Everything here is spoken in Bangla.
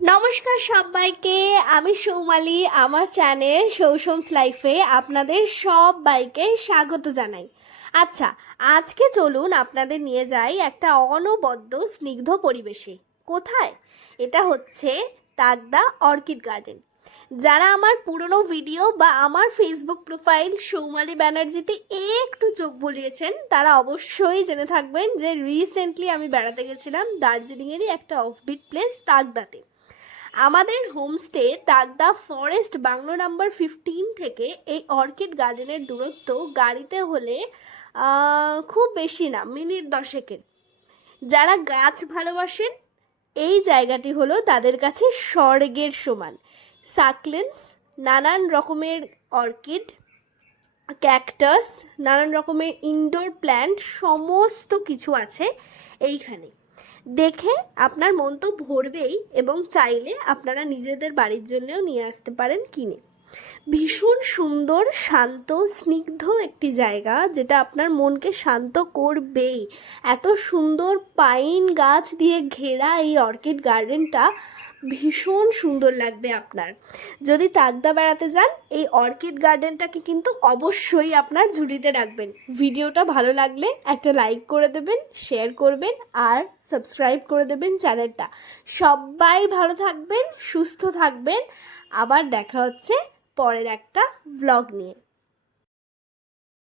নমস্কার সবাইকে, আমি সৌমালি। আমার চ্যানেল সৌসমস লাইফে আপনাদের সবাইকে স্বাগত জানাই। আচ্ছা, আজকে চলুন আপনাদের নিয়ে যাই একটা অনবদ্য স্নিগ্ধ পরিবেশে। কোথায়? এটা হচ্ছে তাকদা অর্কিড গার্ডেন। যারা আমার পুরনো ভিডিও বা আমার ফেসবুক প্রোফাইল সৌমালি ব্যানার্জিতে একটু চোখ বুলিয়েছেন তারা অবশ্যই জেনে থাকবেন যে রিসেন্টলি আমি বেড়াতে গেছিলাম দার্জিলিংয়েরই একটা অফবিট প্লেস তাকদাতে। আমাদের homestay Takdah forest bungalow number 15 থেকে এই অর্কিড গার্ডেনের দূরত্ব গাড়িতে হলে খুব বেশি না, মিনিট 10-এর। যারা গাছ ভালোবাসেন এই জায়গাটি হলো তাদের কাছে স্বর্গের সমান। সাকলেন্স, নানান রকমের অর্কিড, ক্যাকটাস, নানান রকমের ইনডোর প্ল্যান্ট সমস্ত কিছু আছে এইখানে। দেখে আপনার মন তো ভরবেই, এবং চাইলে আপনারা নিজেদের বাড়ির জন্যও নিয়ে আসতে পারেন কিনে। ভীষণ সুন্দর, শান্ত, স্নিগ্ধ একটি জায়গা যেটা আপনার মনকে শান্ত করবেই। এত সুন্দর পাইন গাছ দিয়ে ঘেরা এই অর্কিড গার্ডেনটা ভীষণ সুন্দর লাগবে আপনার। যদি তাকদা বেড়াতে যান এই অর্কিড গার্ডেনটাকে কিন্তু অবশ্যই আপনার ঝুলিতে রাখবেন। ভিডিওটা ভালো লাগলে একটা লাইক করে দেবেন, শেয়ার করবেন আর সাবস্ক্রাইব করে দেবেন চ্যানেলটা। সবাই ভালো থাকবেন, সুস্থ থাকবেন। আবার দেখা হচ্ছে পরের একটা ভ্লগ নিয়ে।